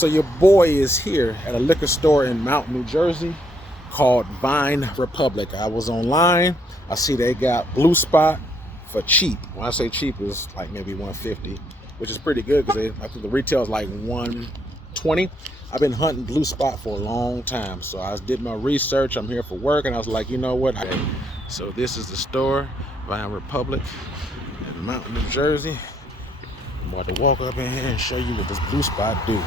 So your boy is here at a liquor store in Mount, New Jersey called Vine Republic. I was online. I see they got Blue Spot for cheap. When I say cheap, it's like maybe $150, which is pretty good because I think the retail is like $120. I've been hunting Blue Spot for a long time, so I did my research. I'm here for work, and I was like, you know what? So this is the store, Vine Republic in Mount, New Jersey. I'm about to walk up in here and show you what this Blue Spot do.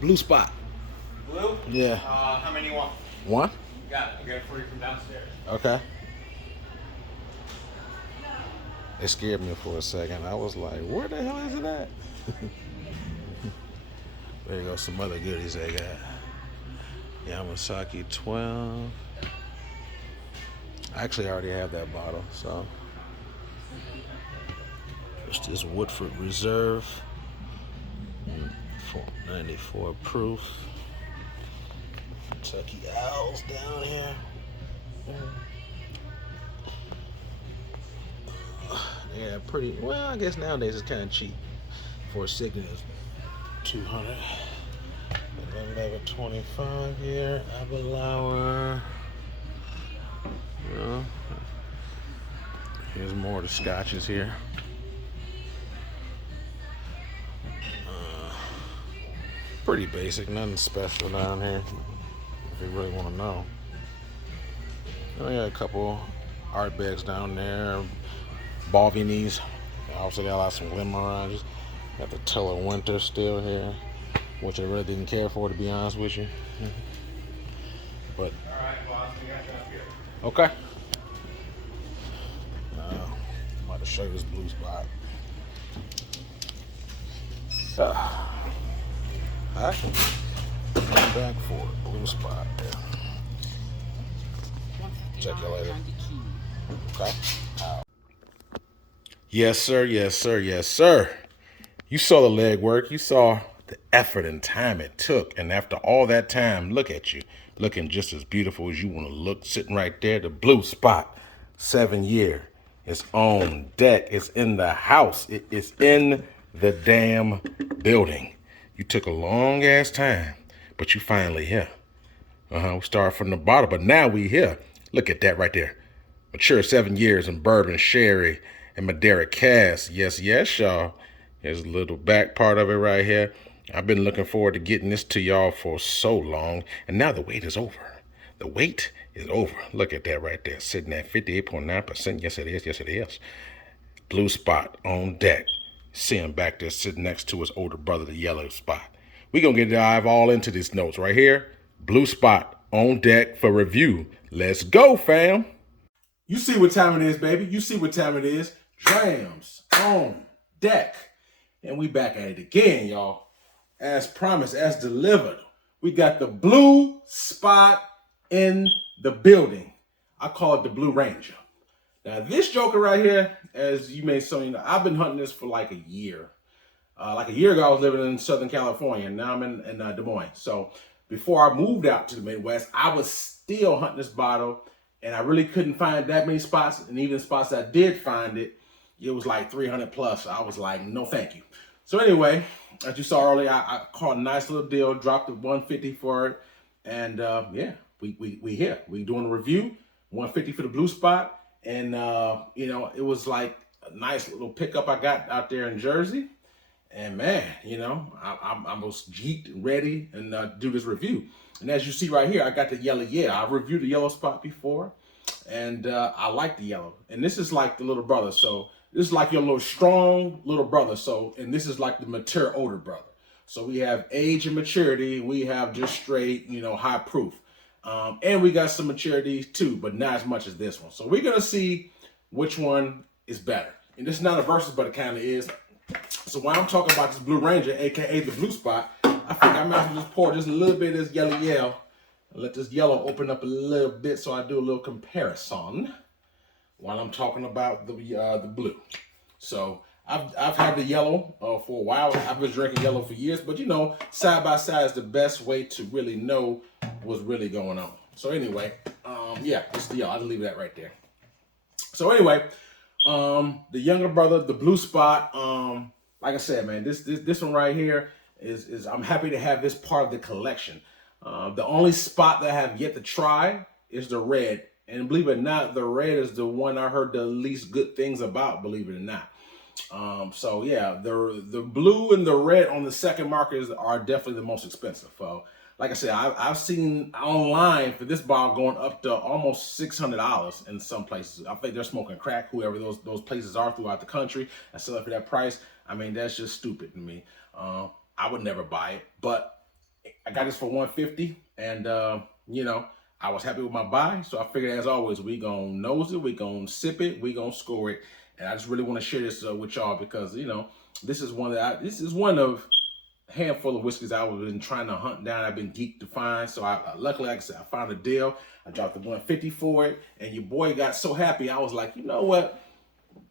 Blue Spot. Blue? Yeah. How many you want? One? You got it. I'll get it for you from downstairs. Okay. It scared me for a second. I was like, where the hell is it at? There you go, some other goodies they got. Yamasaki 12. I actually already have that bottle, so. There's this Woodford Reserve. 94 proof. Kentucky Owls down here. Yeah, pretty well. I guess nowadays it's kind of cheap for a Signet. $200. 1125 here. Abelauer. You know, here's more of the scotches here. Pretty basic, nothing special down here. If you really want to know. I got a couple Artbecks down there. Balvinies. Also got a lot of some Glenmoranges. Got the Teller Winter still here, which I really didn't care for, to be honest with you. But All right, boss. We got you up here. okay. I'm about to show you this Blue Spot. I can come back for it. Blue Spot. Yeah. Check you later. Okay. Yes, sir. Yes, sir. Yes, sir. You saw the legwork. You saw the effort and time it took. And after all that time, look at you. Looking just as beautiful as you want to look. Sitting right there. The Blue Spot. 7 year. It's on deck. It's in the house. It is in the damn building. You took a long ass time, but you finally here. We started from the bottom, but now we here. Look at that right there. Mature 7 years in bourbon, sherry, and Madeira cask. Yes, yes, y'all. Here's a little back part of it right here. I've been looking forward to getting this to y'all for so long, and now the wait is over. The wait is over. Look at that right there, sitting at 58.9%. Yes, it is. Yes, it is. Blue Spot on deck. See him back there sitting next to his older brother, the Yellow Spot. We're going to dive all into these notes right here. Blue Spot on deck for review. Let's go, fam. You see what time it is, baby. You see what time it is. Drams on deck. And we back at it again, y'all. As promised, as delivered. We got the Blue Spot in the building. I call it the Blue Ranger. Now, this joker right here, as you may know, I've been hunting this for like a year. Like a year ago, I was living in Southern California, and now I'm in Des Moines. So before I moved out to the Midwest, I was still hunting this bottle, and I really couldn't find that many spots. And even spots I did find it, it was like 300 plus. I was like, no, thank you. So anyway, as you saw earlier, I caught a nice little deal, dropped it 150 for it, and yeah, we here. We doing a review, 150 for the Blue Spot. And, you know, it was like a nice little pickup I got out there in Jersey. And, man, you know, I'm most geeked and ready and do this review. And as you see right here, I got the yellow. Yeah, I've reviewed the Yellow Spot before. And I like the yellow. And this is like the little brother. So this is like your little strong little brother. So, and this is like the mature older brother. So we have age and maturity. We have just straight, you know, high proof. And we got some maturity too, but not as much as this one. So we're going to see which one is better. And this is not a versus, but it kind of is. So while I'm talking about this Blue Ranger, aka the Blue Spot, I think I might as well just pour just a little bit of this yellow. Let this yellow open up a little bit so I do a little comparison while I'm talking about the blue. So I've had the yellow for a while. I've been drinking yellow for years, but you know, side by side is the best way to really know what's really going on. So anyway, yeah, it's the yellow. I'll just leave that right there. So anyway, the younger brother, the blue spot. Like I said, man, this one right here is I'm happy to have this part of the collection. The only spot that I have yet to try is the red, and believe it or not, the red is the one I heard the least good things about. Believe it or not. So yeah, the blue and the red on the second market are definitely the most expensive. Like I said, I've seen online for this bottle going up to almost $600 in some places. I think they're smoking crack, whoever those places are throughout the country, and sell it for that price. I mean, that's just stupid to me. I would never buy it, but I got this for $150, and you know, I was happy with my buy, so I figured, as always, we gonna nose it, we gonna sip it, we gonna score it, and I just really want to share this with y'all because you know, this is one of a handful of whiskeys I've been trying to hunt down. I've been geeked to find, so I luckily, like I said, I found a deal. I dropped the 150 for it, and your boy got so happy. I was like, you know what?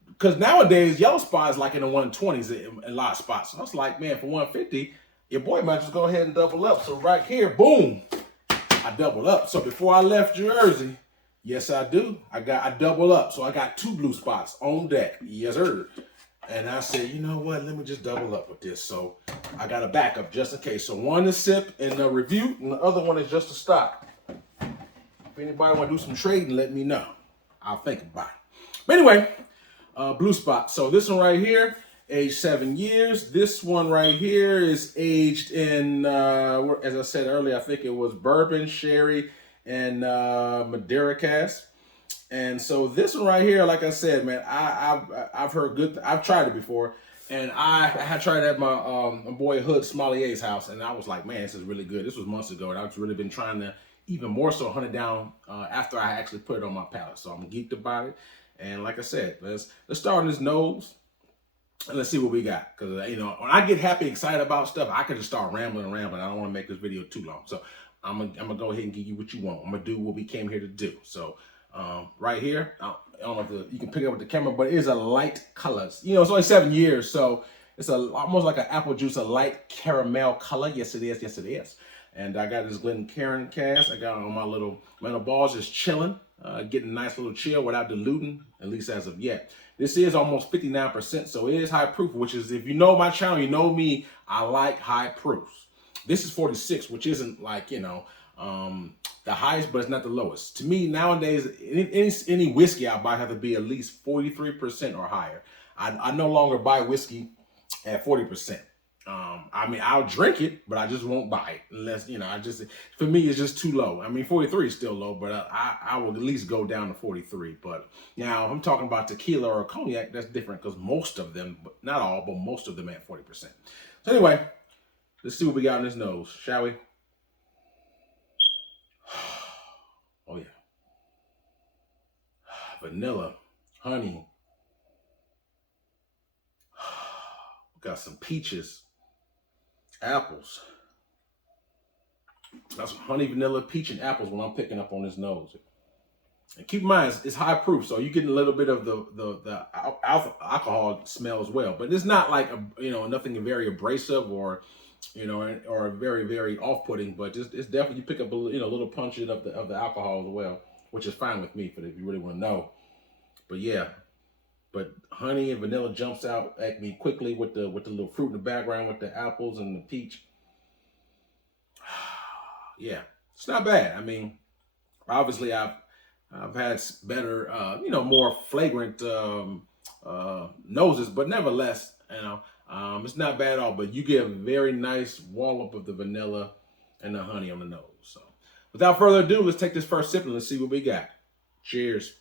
Because nowadays, yellow spot is like in the 120s in a lot of spots. So I was like, man, for 150, your boy might just go ahead and double up. So right here, boom, I doubled up. So before I left Jersey, yes, I do. I double up. So I got 2 blue spots on deck. Yes, sir. And I said, you know what? Let me just double up with this. So I got a backup just in case. So one is sip and a review, and the other one is just a stock. If anybody want to do some trading, let me know. I'll think about it. But anyway, blue spot. So this one right here, aged 7 years. This one right here is aged in, as I said earlier, I think it was bourbon, sherry, and Madeira cask. And so this one right here, like I said, man, I've heard good. I've tried it before, and I had tried it at my boy Hood Smolier's house, and I was like, man, this is really good. This was months ago, and I've really been trying to even more so hunt it down after I actually put it on my palate. So I'm geeked about it. And like I said, let's start on this nose and let's see what we got. Because, you know, when I get happy, excited about stuff, I can just start rambling. I don't want to make this video too long. So I'm gonna go ahead and give you what you want. I'm going to do what we came here to do. So right here, I don't know if you can pick it up with the camera, but it is a light color. You know, it's only 7 years, so it's almost like an apple juice, a light caramel color. Yes, it is. Yes, it is. And I got this Glencairn cask. I got it on my little metal balls, just chilling. Getting a nice little chill without diluting, at least as of yet. This is almost 59%, so it is high proof, which is, if you know my channel, you know me, I like high proofs. This is 46, which isn't like, you know, the highest, but it's not the lowest. To me, nowadays, any whiskey I buy have to be at least 43% or higher. I no longer buy whiskey at 40%. I mean, I'll drink it, but I just won't buy it unless, you know, for me, it's just too low. I mean, 43 is still low, but I will at least go down to 43. But now if I'm talking about tequila or cognac, that's different because most of them, but not all, but most of them at 40%. So anyway, let's see what we got on this nose, shall we? Oh yeah. Vanilla, honey. Got some peaches. Apples. Got some honey, vanilla, peach, and apples when I'm picking up on this nose. And keep in mind, it's high proof, so you're getting a little bit of the alcohol smell as well. But it's not like nothing very abrasive or or very, very off-putting. But it's definitely, you pick up a little punch of the alcohol as well, which is fine with me. But if you really want to know, but yeah. But honey and vanilla jumps out at me quickly with the little fruit in the background with the apples and the peach. Yeah, it's not bad. I mean, obviously I've had better, more flagrant noses, but nevertheless, it's not bad at all. But you get a very nice wallop of the vanilla and the honey on the nose. So without further ado, let's take this first sip and let's see what we got. Cheers.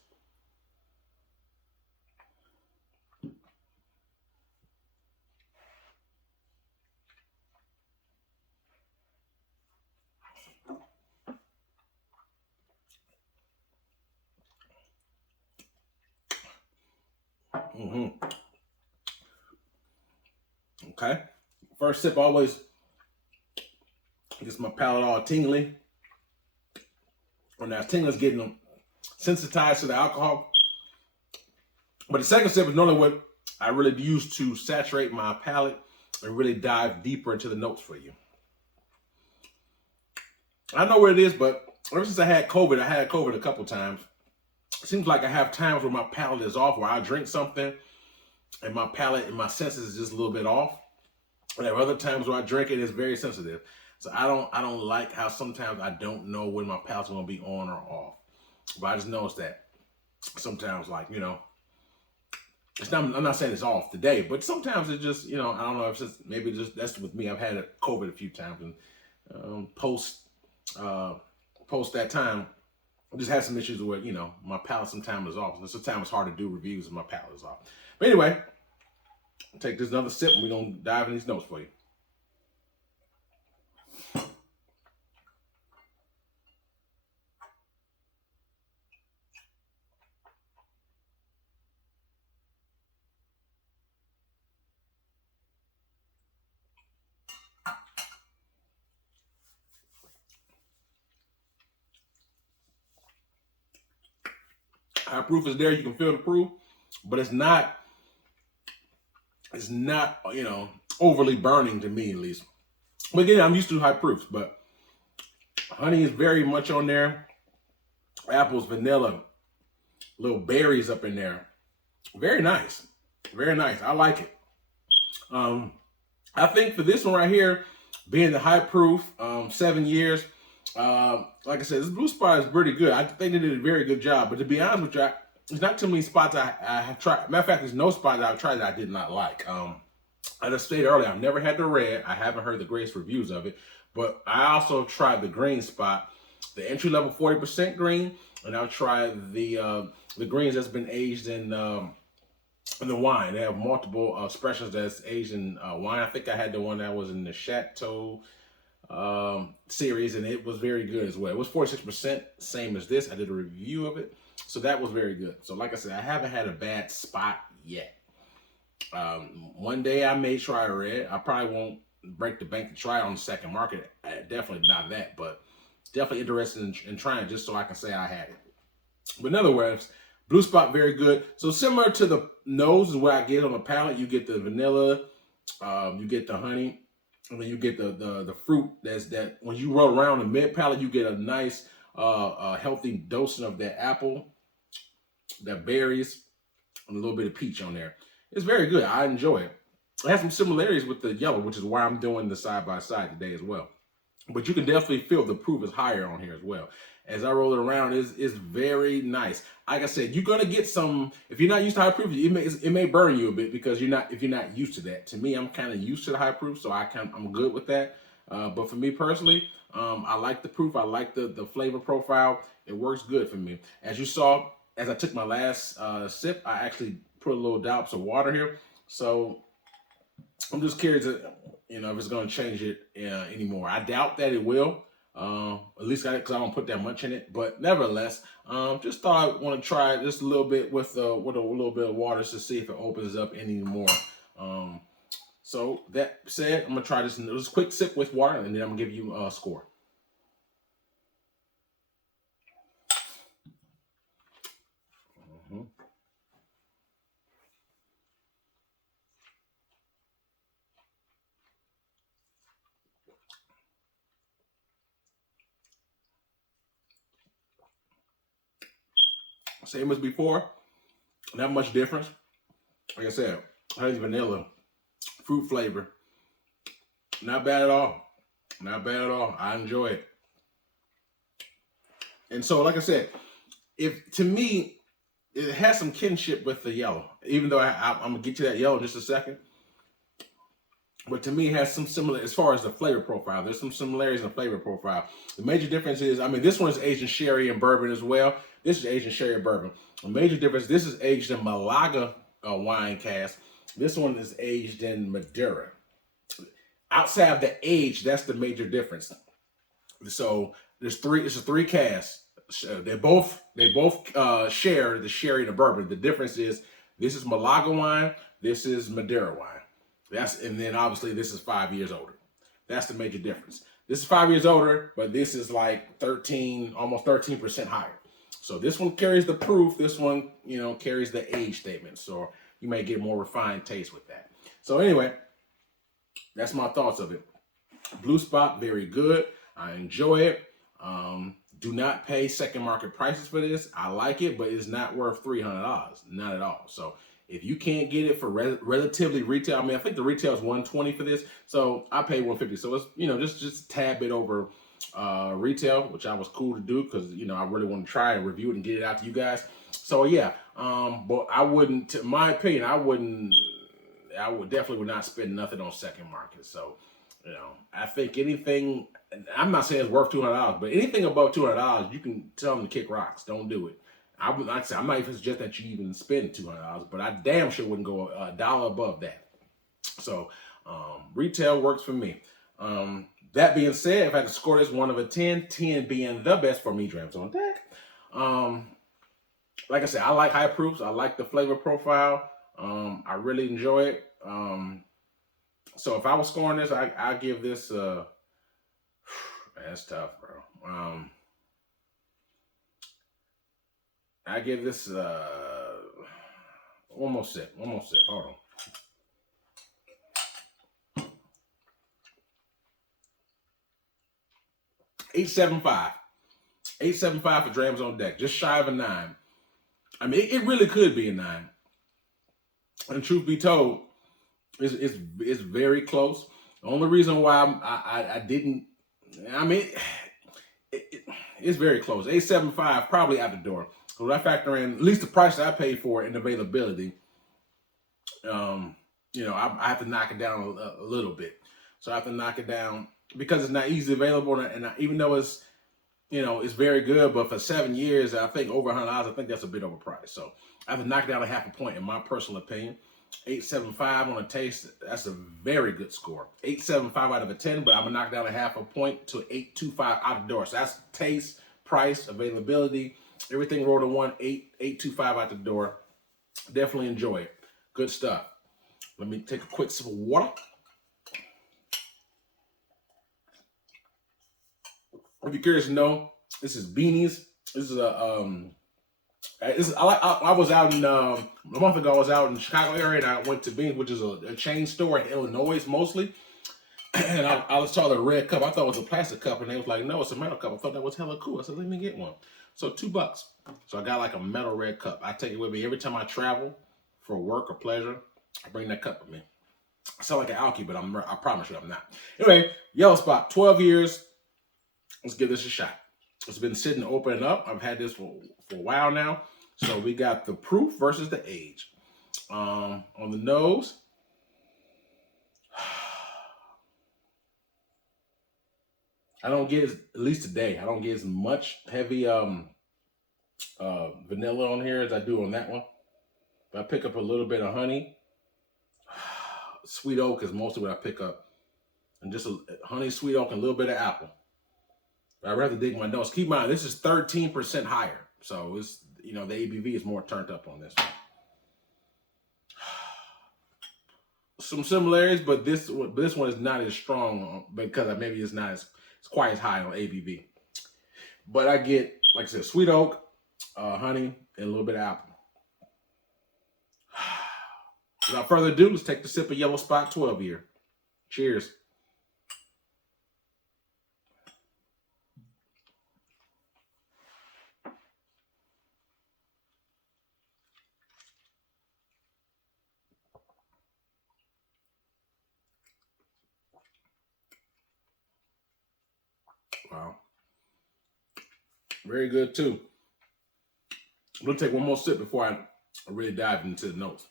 Okay. First sip always gets my palate all tingly. When that tingly's getting sensitized to the alcohol. But the second sip is normally what I really used to saturate my palate and really dive deeper into the notes for you. I know what it is, but ever since I had COVID a couple times. It seems like I have times where my palate is off, where I drink something and my palate and my senses is just a little bit off. And there are other times where I drink it, it's very sensitive. So I don't like how sometimes I don't know when my palate's gonna be on or off. But I just noticed that sometimes, like, it's not, I'm not saying it's off today, but sometimes it just, I don't know if it's just, maybe just that's with me. I've had COVID a few times, and post that time, I just had some issues where, my palate sometimes is off. And sometimes it's hard to do reviews if my palate is off. But anyway, I'll take this another sip and we're going to dive in these notes for you. High proof is there. You can feel the proof, but it's not, overly burning to me, at least. But again, I'm used to high proofs, but honey is very much on there. Apples, vanilla, little berries up in there. Very nice. Very nice. I like it. I think for this one right here, being the high proof, 7 years, like I said, this Blue Spot is pretty good. I think they did a very good job. But to be honest with you, there's not too many spots I have tried. Matter of fact, there's no spot that I've tried that I did not like. I just stated earlier, I've never had the red. I haven't heard the greatest reviews of it. But I also tried the green spot, the entry level 40% green, and I've tried the greens that's been aged in the wine. They have multiple expressions that's aged in wine. I think I had the one that was in the Chateau series, and it was very good as well. It was 46%, same as this. I did a review of it, so that was very good. So like I said, I haven't had a bad spot yet. One day I may try a red. I probably won't break the bank to try it on the second market. Definitely not that, but definitely interested in trying just so I can say I had it. But in other words, Blue Spot, very good. So similar to the nose is what I get on the palate. You get the vanilla, you get the honey, and then you get the fruit. That when you roll around the mid palate, you get a nice healthy dosing of that apple, that berries, and a little bit of peach on there. It's very good. I enjoy it. It has some similarities with the yellow, which is why I'm doing the side by side today as well. But you can definitely feel the proof is higher on here as well. As I roll it around, it's very nice. Like I said, you're gonna get some. If you're not used to high proof, it may burn you a bit because if you're not used to that. To me, I'm kind of used to the high proof, so I'm good with that. But for me personally, I like the proof. I like the flavor profile. It works good for me. As you saw, as I took my last sip, I actually put a little dollop of water here. So I'm just curious, if it's going to change it anymore. I doubt that it will. At least because I don't put that much in it. But nevertheless, just thought I want to try it just a little bit with a little bit of water to see if it opens up any more. So that said, I'm gonna try this. Just a quick sip with water, and then I'm gonna give you a score. Same as before, not much difference. Like I said, honey, vanilla, fruit flavor, not bad at all. Not bad at all. I enjoy it. And so, like I said, to me, it has some kinship with the yellow, even though I'm gonna get to that yellow in just a second. But to me, it has some similar, as far as the flavor profile, there's some similarities in the flavor profile. The major difference is, this one is aged in sherry and bourbon as well. This is aged in sherry and bourbon. The major difference, this is aged in Malaga wine cask. This one is aged in Madeira. Outside of the age, that's the major difference. So it's a three casks. They both share the sherry and the bourbon. The difference is this is Malaga wine, this is Madeira wine. And then obviously this is 5 years older. That's the major difference. This is 5 years older, but this is like 13, almost 13% higher. So this one carries the proof. This one, carries the age statement. So you may get more refined taste with that. So anyway, that's my thoughts of it. Blue Spot, very good. I enjoy it. Do not pay second market prices for this. I like it, but it's not worth $300. Not at all. So if you can't get it for relatively retail, I mean, I think the retail is $120 for this. So I paid $150. So it's, just a tad bit over retail, which I was cool to do because, I really want to try and review it and get it out to you guys. So yeah, but I wouldn't, in my opinion, I would definitely would not spend nothing on second market. So, I think anything, I'm not saying it's worth $200, but anything above $200, you can tell them to kick rocks. Don't do it. I'm not even suggest that you even spend $200, but I damn sure wouldn't go a dollar above that. So, retail works for me. That being said, if I had to score this 1 out of 10, 10 being the best for me, Drams on deck. Like I said, I like high proofs. I like the flavor profile. I really enjoy it. So if I was scoring this, I give this. That's tough, bro. I give this one more sip. Hold on. $8.75. $8.75 for Drams on deck. Just shy of a 9. I mean, it really could be a 9. And truth be told, it's very close. The only reason why I didn't, I mean, it's very close. $8.75 probably out the door. So when I factor in at least the price that I paid for it and availability, I have to knock it down a little bit. So I have to knock it down because it's not easily available, and even though it's it's very good, but for 7 years, I think over $100, I think that's a bit overpriced. So I have to knock it down a half a point in my personal opinion. 8.75 on a taste, that's a very good score. 8.75 out of a 10, but I'm gonna knock down a half a point to 8.25 out the door. So that's taste, price, availability, everything rolled in one. 8.25 out the door. Definitely enjoy it. Good stuff. Let me take a quick sip of water. If you're curious to know, this is Beanies. This is I was out in a month ago. I was out in the Chicago area, and I went to Beans, which is a chain store in Illinois mostly. And I was told a red cup. I thought it was a plastic cup, and they was like, "No, it's a metal cup." I thought that was hella cool. I said, "Let me get one." So $2. So I got like a metal red cup. I take it with me every time I travel for work or pleasure. I bring that cup with me. I sound like an alky, but I promise you I'm not. Anyway, Yellow Spot, 12 years. Let's give this a shot. It's been sitting opening up. I've had this for a while now. So we got the proof versus the age. On the nose, I don't get, at least today, I don't get as much heavy vanilla on here as I do on that one. But I pick up a little bit of honey. Sweet oak is mostly what I pick up. And just honey, sweet oak, and a little bit of apple. I'd rather dig my nose. Keep in mind, this is 13% higher. So it's, the ABV is more turned up on this one. Some similarities, but this one is not as strong because maybe it's quite as high on ABV. But I get, like I said, sweet oak, honey, and a little bit of apple. Without further ado, let's take the sip of Yellow Spot 12 year. Cheers. Wow. Very good too. I'm gonna take one more sip before I really dive into the notes.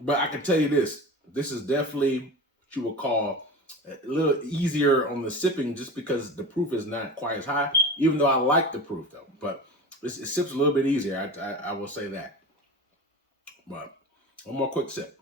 But I can tell you this is definitely what you would call a little easier on the sipping just because the proof is not quite as high, even though I like the proof though. But it sips a little bit easier, I will say that. But one more quick sip.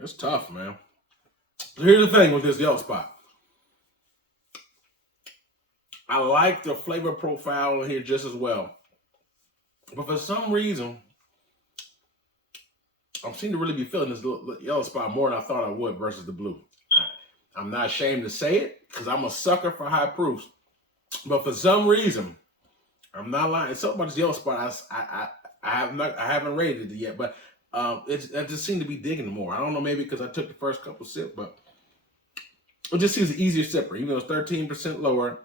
It's tough, man. Here's the thing with this yellow spot. I like the flavor profile in here just as well. But for some reason, I seem to really be feeling this yellow spot more than I thought I would versus the blue. I'm not ashamed to say it because I'm a sucker for high proofs. But for some reason, I'm not lying. It's something about this yellow spot. I haven't rated it yet, but I just seem to be digging it more. I don't know, maybe because I took the first couple sips, but it just seems an easier sipper. Even though it's 13% lower,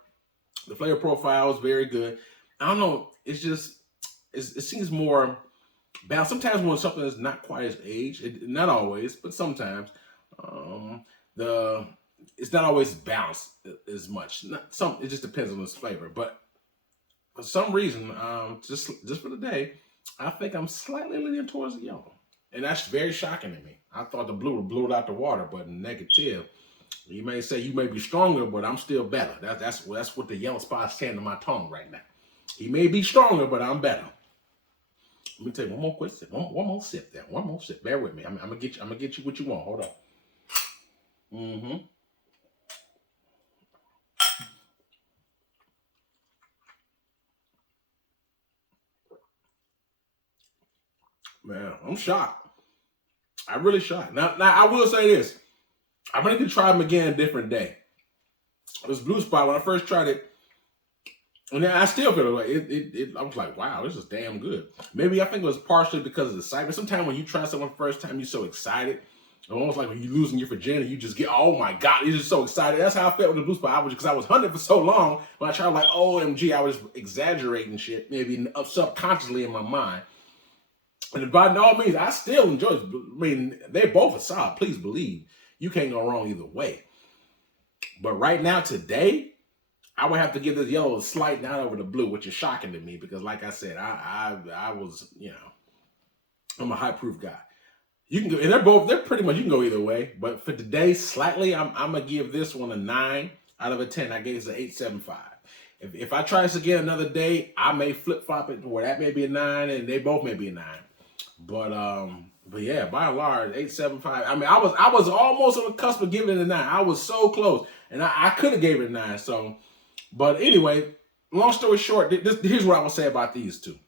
the flavor profile is very good. I don't know. It's just it seems more balanced. Sometimes when something is not quite as aged, not always, but sometimes, it's not always balanced as much. It just depends on its flavor. But for some reason, just for the day, I think I'm slightly leaning towards the yellow, and that's very shocking to me. I thought the blue would blow it out the water, but negative. You may say you may be stronger, but I'm still better. That's what the yellow spot is saying to my tongue right now. He may be stronger, but I'm better. Let me take one more quick sip. One more sip there. One more sip. Bear with me. I'm gonna get you what you want. Hold on. Man, I'm shocked. I'm really shocked. Now I will say this. I'm gonna try them again a different day. This blue spot, when I first tried it, and I still feel like I was like, wow, this is damn good. Maybe I think it was partially because of the excitement. Sometimes when you try something the first time, you're so excited. Almost like when you're losing your virginity, you just get, oh my God, you're just so excited. That's how I felt with the blue spot. Because I was hunting for so long. When I tried, like, OMG, I was exaggerating shit, maybe subconsciously in my mind. And by all means, I still enjoy it. I mean, they both are solid. Please believe. You can't go wrong either way. But right now, today, I would have to give this yellow a slight nod over the blue, which is shocking to me because, like I said, I was, I'm a high proof guy. You can go, and they're pretty much, you can go either way. But for today, slightly, I'm gonna give this one a 9 out of a 10. I gave this an 8.75. If I try this again another day, I may flip flop it to where that may be a 9 and they both may be a 9. But yeah, by and large, 8.75. I mean, I was almost on the cusp of giving it a 9. I was so close, and I could have gave it a 9. So, but anyway, long story short, here's what I will say about these two: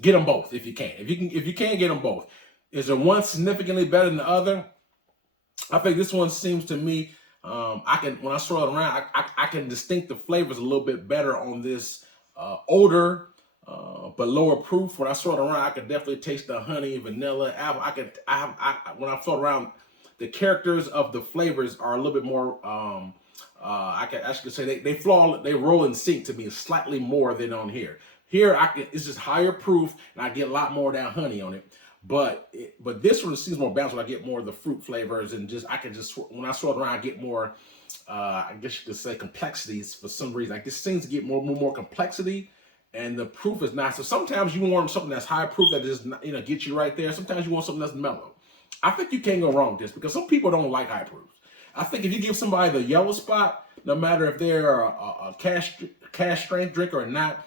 get them both if you can. If you can get them both. Is there one significantly better than the other? I think this one seems to me, when I swirl it around, I can distinct the flavors a little bit better on this older, but lower proof. When I swirl it around, I can definitely taste the honey, vanilla, apple. When I swirl around, the characters of the flavors are a little bit more. I could say they roll in sync to me slightly more than on here. Here it's just higher proof, and I get a lot more of that honey on it. But this one seems more balanced when I get more of the fruit flavors, and when I swirl around, I get more, I guess you could say, complexities for some reason. Like this seems to get more complexity, and the proof is not. So sometimes you want something that's high proof that just get you right there. Sometimes you want something that's mellow. I think you can't go wrong with this because some people don't like high proofs. I think if you give somebody the yellow spot, no matter if they're a cask strength drinker or not,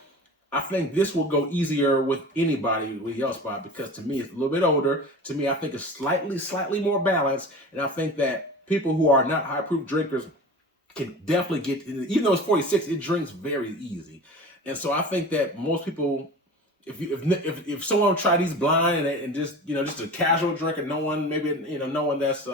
I think this will go easier with anybody with yellow spot because to me it's a little bit older. To me, I think it's slightly more balanced, and I think that people who are not high proof drinkers can definitely get. Even though it's 46, it drinks very easy, and so I think that most people, if someone try these blind and just a casual drinker, no one that's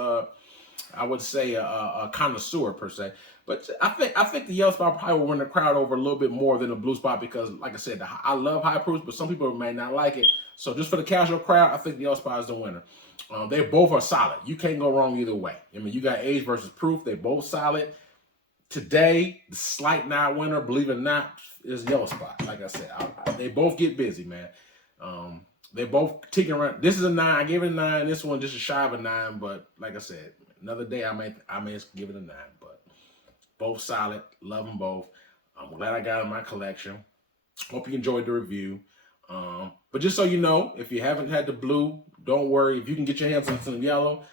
I would say a connoisseur per se. But I think the yellow spot probably will win the crowd over a little bit more than the blue spot because, like I said, I love high proofs, but some people may not like it. So just for the casual crowd, I think the yellow spot is the winner. They both are solid. You can't go wrong either way. I mean, you got age versus proof. They both solid. Today, the slight nod winner, believe it or not, is yellow spot. Like I said, they both get busy, man. They both ticking around. This is a 9. I gave it a 9. This one just a shy of a 9. But like I said, another day I may give it a 9. But both solid. Love them both. I'm glad I got in my collection. Hope you enjoyed the review. But just so you know, if you haven't had the blue, don't worry. If you can get your hands on some yellow,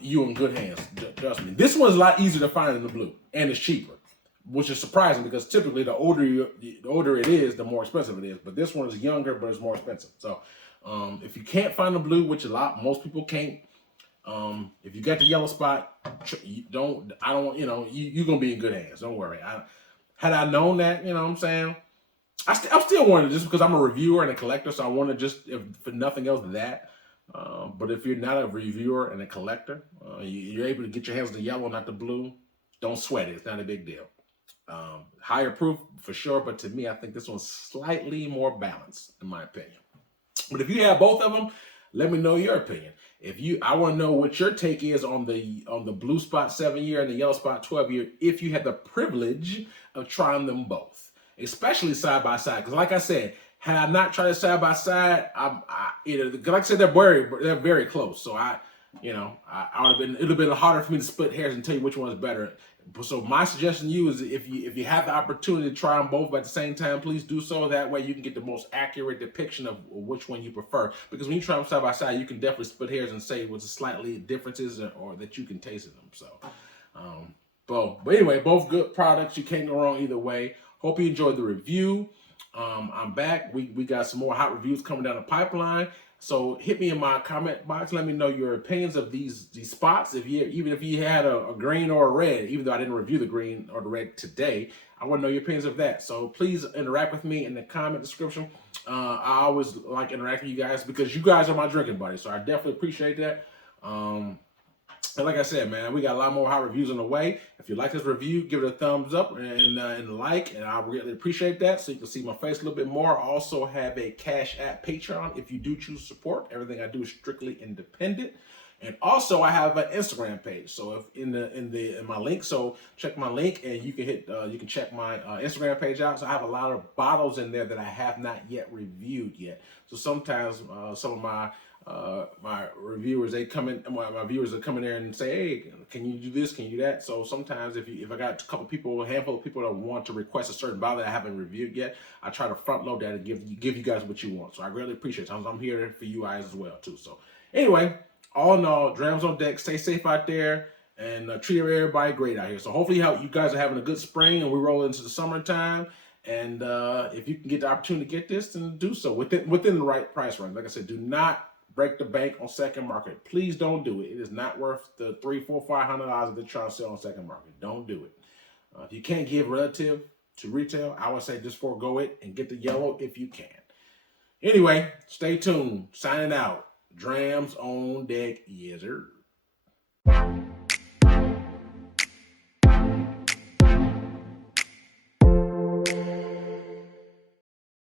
you're in good hands. Trust me. This one's a lot easier to find than the blue, and it's cheaper, which is surprising because typically the older it is, the more expensive it is. But this one is younger, but it's more expensive. So if you can't find the blue, which most people can't, If you got the yellow spot, you're gonna be in good hands. Don't worry. Had I known that, you know what I'm saying, I'm still wanting just because I'm a reviewer and a collector, so I want to just, if for nothing else, that. But if you're not a reviewer and a collector, you're able to get your hands on the yellow, not the blue. Don't sweat it. It's not a big deal. Higher proof for sure, but to me, I think this one's slightly more balanced, in my opinion. But if you have both of them, let me know your opinion. I want to know what your take is on the blue spot 7-year and the yellow spot 12-year. If you had the privilege of trying them both, especially side by side, because like I said, had I not tried it side by side, like I said, they're very close. So I would have been. It'd have been harder for me to split hairs and tell you which one is better. So my suggestion to you is if you have the opportunity to try them both at the same time, please do so. That way you can get the most accurate depiction of which one you prefer. Because when you try them side by side, you can definitely split hairs and say what's slightly differences or that you can taste in them. So, but anyway, both good products. You can't go wrong either way. Hope you enjoyed the review. I'm back. We got some more hot reviews coming down the pipeline. So hit me in my comment box. Let me know your opinions of these spots. Even if you had a green or a red, even though I didn't review the green or the red today, I want to know your opinions of that. So please interact with me in the comment description. I always like interacting with you guys because you guys are my drinking buddies. So I definitely appreciate that. And like I said, man, we got a lot more hot reviews on the way. If you like this review, give it a thumbs up and like, and I really appreciate that. So you can see my face a little bit more. I also have a Cash App Patreon if you do choose to support. Everything I do is strictly independent. And also I have an Instagram page. So if in my link, so check my link and you can check my Instagram page out. So I have a lot of bottles in there that I have not yet reviewed yet. So sometimes some of my reviewers, my viewers are coming there and say, hey, can you do this? Can you do that? So sometimes if I got a handful of people that want to request a certain bottle that I haven't reviewed yet, I try to front load that and give you guys what you want. So I really appreciate it. I'm here for you guys as well too. So anyway, all in all, Drams on deck. Stay safe out there and treat everybody great out here. So hopefully you guys are having a good spring and we roll into the summertime. And if you can get the opportunity to get this, then do so within the right price range. Like I said, do not break the bank on second market. Please don't do it. It is not worth the $300, $400, $500 that they're trying to sell on second market. Don't do it. If you can't give relative to retail, I would say just forego it and get the yellow if you can. Anyway, stay tuned. Signing out. Drams on deck. Yes, sir.